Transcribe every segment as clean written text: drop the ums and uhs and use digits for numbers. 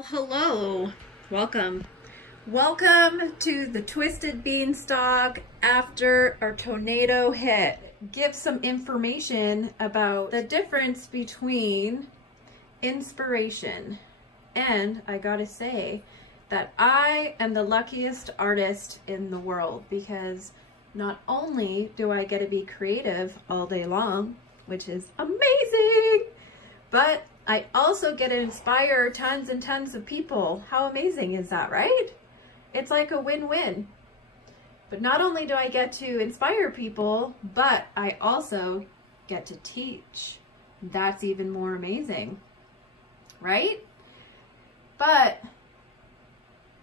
Well, hello. Welcome. Welcome to the Twisted Beanstalk after our tornado hit. Give some information about the difference between inspiration. And I gotta say that I am the luckiest artist in the world because not only do I get to be creative all day long, which is amazing, but I also get to inspire tons and tons of people. How amazing is that, right? It's like a win-win. But not only do I get to inspire people, but I also get to teach. That's even more amazing, right? But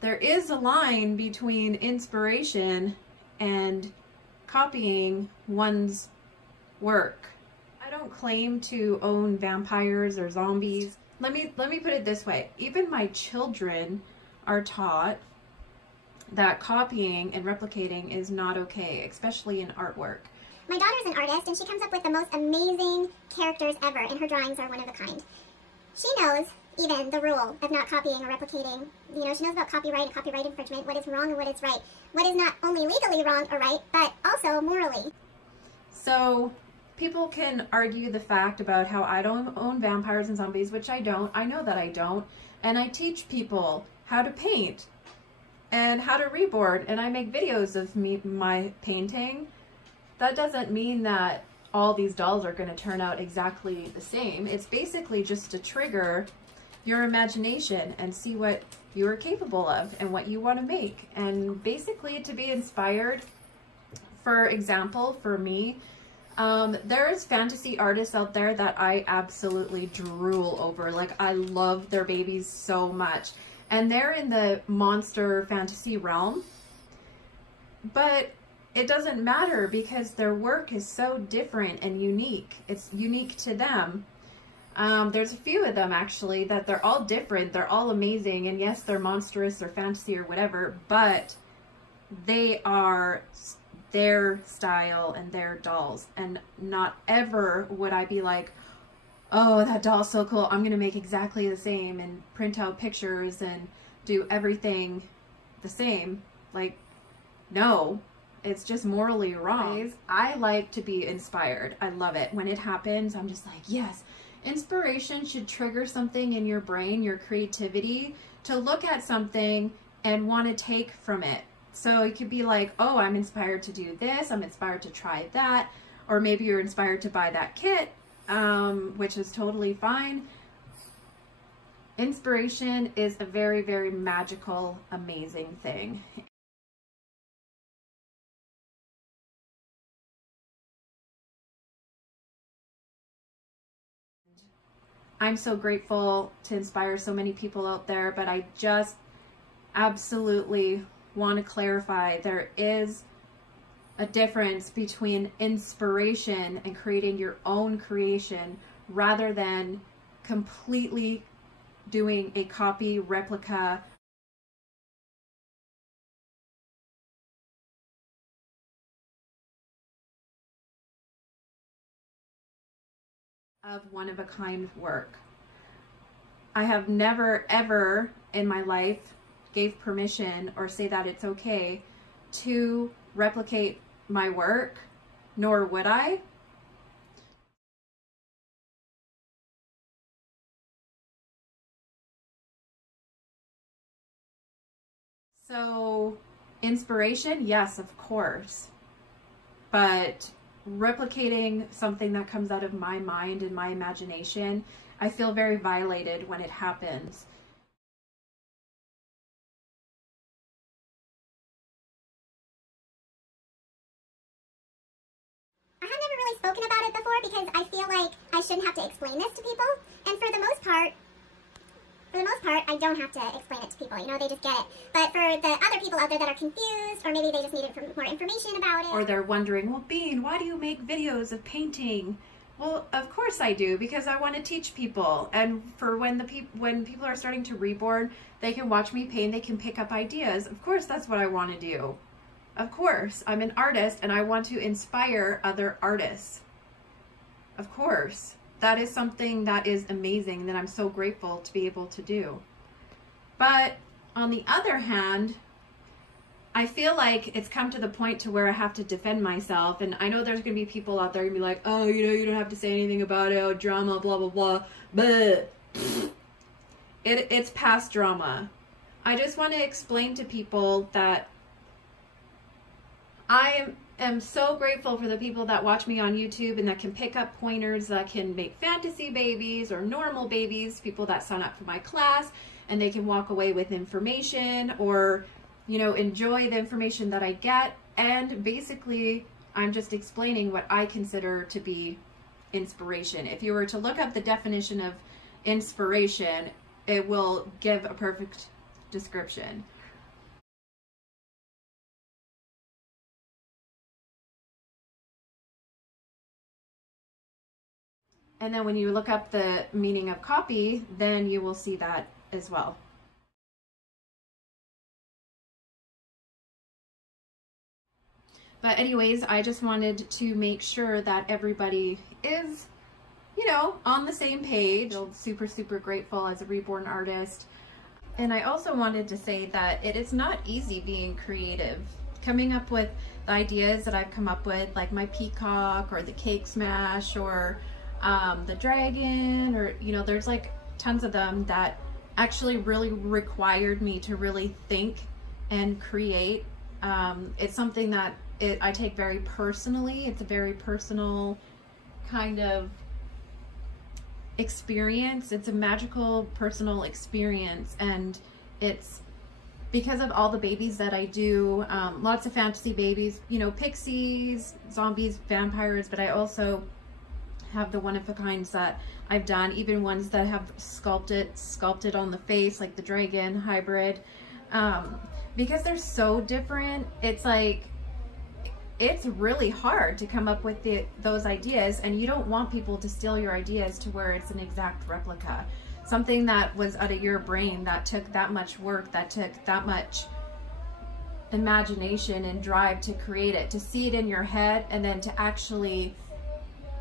there is a line between inspiration and copying one's work. I don't claim to own vampires or zombies. Let me put it this way. Even my children are taught that copying and replicating is not okay, especially in artwork. My daughter's an artist and she comes up with the most amazing characters ever, and her drawings are one of a kind. She knows even the rule of not copying or replicating. You know, she knows about copyright and copyright infringement, what is wrong and what is right. What is not only legally wrong or right, but also morally. So people can argue the fact about how I don't own vampires and zombies, which I don't. I know that I don't. And I teach people how to paint and how to reborn, and I make videos of my painting. That doesn't mean that all these dolls are going to turn out exactly the same. It's basically just to trigger your imagination and see what you are capable of and what you want to make, and basically to be inspired. For example, for me, there's fantasy artists out there that I absolutely drool over. Like, I love their babies so much. And they're in the monster fantasy realm. But it doesn't matter because their work is so different and unique. It's unique to them. There's a few of them actually that they're all different. They're all amazing. And yes, they're monstrous or fantasy or whatever, but they are their style and their dolls. And not ever would I be like, oh, that doll's so cool, I'm gonna make exactly the same and print out pictures and do everything the same. Like, no, it's just morally wrong. I like to be inspired. I love it. When it happens, I'm just like, yes. Inspiration should trigger something in your brain, your creativity, to look at something and want to take from it. So it could be like, oh, I'm inspired to do this, I'm inspired to try that, or maybe you're inspired to buy that kit, which is totally fine. Inspiration is a very, very magical, amazing thing. I'm so grateful to inspire so many people out there, but I just absolutely want to clarify there is a difference between inspiration and creating your own creation rather than completely doing a copy replica of one-of-a-kind work. I have never ever in my life gave permission or say that it's okay to replicate my work, nor would I. So inspiration, yes, of course, but replicating something that comes out of my mind and my imagination, I feel very violated when it happens. I have never really spoken about it before because I feel like I shouldn't have to explain this to people, and for the most part, I don't have to explain it to people, you know, they just get it. But for the other people out there that are confused, or maybe they just need more information about it. Or they're wondering, well, Bean, why do you make videos of painting? Well, of course I do, because I want to teach people. And for when people are starting to reborn, they can watch me paint, they can pick up ideas. Of course, that's what I want to do. Of course, I'm an artist and I want to inspire other artists. Of course. That is something that is amazing that I'm so grateful to be able to do. But on the other hand, I feel like it's come to the point to where I have to defend myself. And I know there's going to be people out there going to be like, oh, you know, you don't have to say anything about it, oh, drama, blah, blah, blah. But it's past drama. I just want to explain to people that I am so grateful for the people that watch me on YouTube and that can pick up pointers, that can make fantasy babies or normal babies, people that sign up for my class, and they can walk away with information or, you know, enjoy the information that I get. And basically, I'm just explaining what I consider to be inspiration. If you were to look up the definition of inspiration, it will give a perfect description. And then when you look up the meaning of copy, then you will see that as well. But anyways, I just wanted to make sure that everybody is, you know, on the same page. I'm super, super grateful as a reborn artist. And I also wanted to say that it is not easy being creative. Coming up with the ideas that I've come up with, like my peacock or the cake smash or the dragon, or, you know, there's like tons of them that actually really required me to really think and create. It's something that I take very personally. It's a very personal kind of experience. It's a magical personal experience, and it's because of all the babies that I do, lots of fantasy babies, you know, pixies, zombies, vampires, but I also have the one-of-a-kinds that I've done, even ones that have sculpted on the face, like the dragon hybrid, because they're so different. It's like, it's really hard to come up with those ideas, and you don't want people to steal your ideas to where it's an exact replica. Something that was out of your brain, that took that much work, that took that much imagination and drive to create it, to see it in your head, and then to actually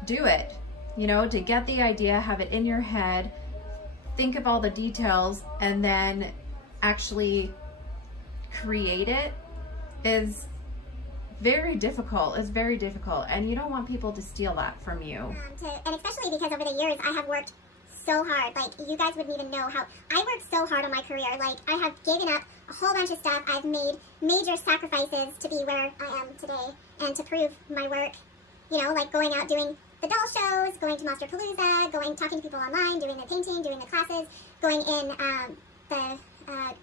do it, you know, to get the idea, have it in your head, think of all the details, and then actually create it is very difficult. It's very difficult, and you don't want people to steal that from you. And especially because over the years I have worked so hard. Like, you guys wouldn't even know how I worked so hard on my career. Like, I have given up a whole bunch of stuff. I've made major sacrifices to be where I am today and to prove my work. You know, like going out doing the doll shows, going to Monsterpalooza, talking to people online, doing the painting, doing the classes, going in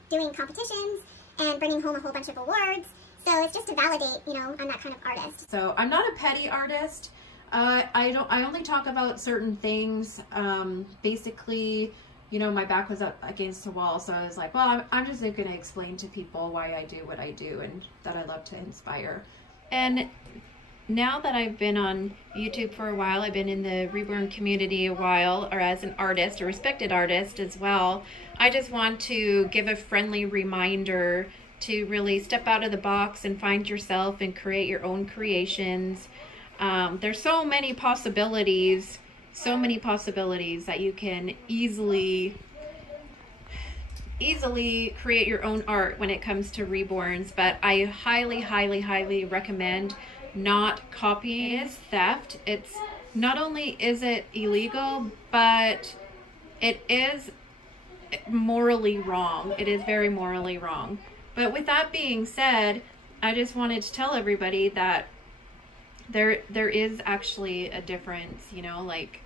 doing competitions, and bringing home a whole bunch of awards. So it's just to validate, you know, I'm that kind of artist. So I'm not a petty artist. I only talk about certain things. Basically, you know, my back was up against the wall, so I was like, well, I'm just going to explain to people why I do what I do and that I love to inspire. And now that I've been on YouTube for a while, I've been in the reborn community a while, or as an artist, a respected artist as well, I just want to give a friendly reminder to really step out of the box and find yourself and create your own creations. There's so many possibilities that you can easily create your own art when it comes to reborns. But I highly recommend not copying. It is theft. It's not only is it illegal, but it is morally wrong. It is very morally wrong. But with that being said, I just wanted to tell everybody that there is actually a difference, you know, like,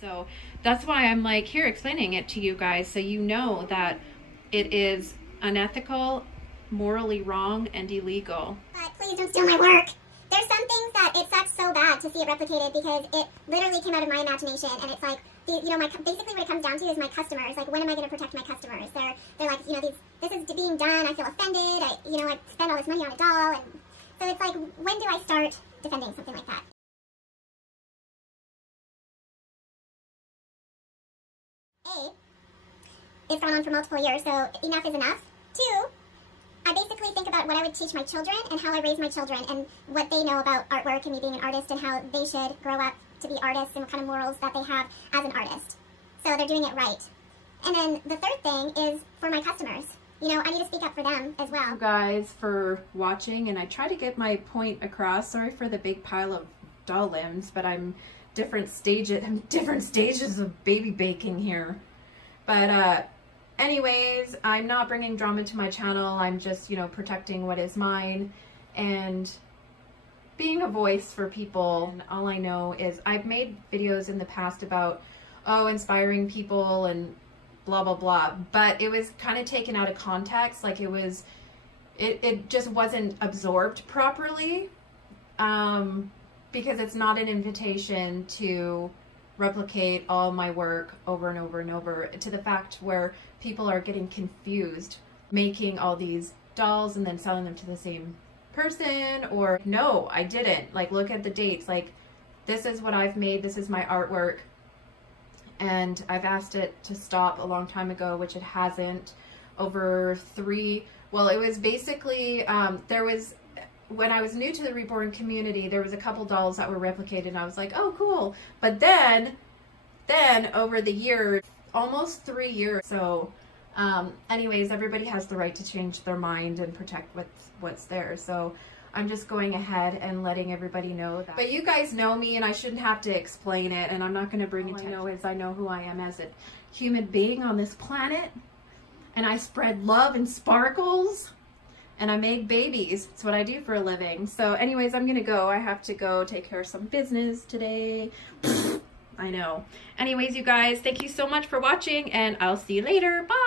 so that's why I'm like here explaining it to you guys, so you know that it is unethical, morally wrong, and illegal. But please don't steal my work. There's some things that it sucks so bad to see it replicated because it literally came out of my imagination, and it's like, you know, basically what it comes down to is my customers. Like, when am I going to protect my customers? They're like, you know, this is being done. I feel offended. I spend all this money on a doll, and so it's like, when do I start defending something like that? It's gone on for multiple years, so enough is enough. 2, I basically think about what I would teach my children and how I raise my children and what they know about artwork and me being an artist and how they should grow up to be artists and what kind of morals that they have as an artist. So they're doing it right. And then the third thing is for my customers. You know, I need to speak up for them as well. Thank you guys for watching, and I try to get my point across. Sorry for the big pile of doll limbs, but I'm different stages of baby baking here. But anyways, I'm not bringing drama to my channel. I'm just, you know, protecting what is mine and being a voice for people. And all I know is I've made videos in the past about, oh, inspiring people and blah blah blah, but it was kind of taken out of context. Like it just wasn't absorbed properly, because it's not an invitation to replicate all my work over and over and over, to the fact where people are getting confused making all these dolls and then selling them to the same person. Or no, I didn't. Like, look at the dates. Like, this is what I've made, this is my artwork. And I've asked it to stop a long time ago, which it hasn't. Over well, it was basically, when I was new to the reborn community, there was a couple dolls that were replicated, and I was like, oh, cool. But then over the year, almost 3 years. So anyways, everybody has the right to change their mind and protect what's there. So I'm just going ahead and letting everybody know that. But you guys know me, and I shouldn't have to explain it, and I'm not going to bring it to you. I know who I am as a human being on this planet, and I spread love and sparkles, and I make babies. It's what I do for a living. So anyways, I'm going to go. I have to go take care of some business today. I know. Anyways, you guys, thank you so much for watching, and I'll see you later. Bye!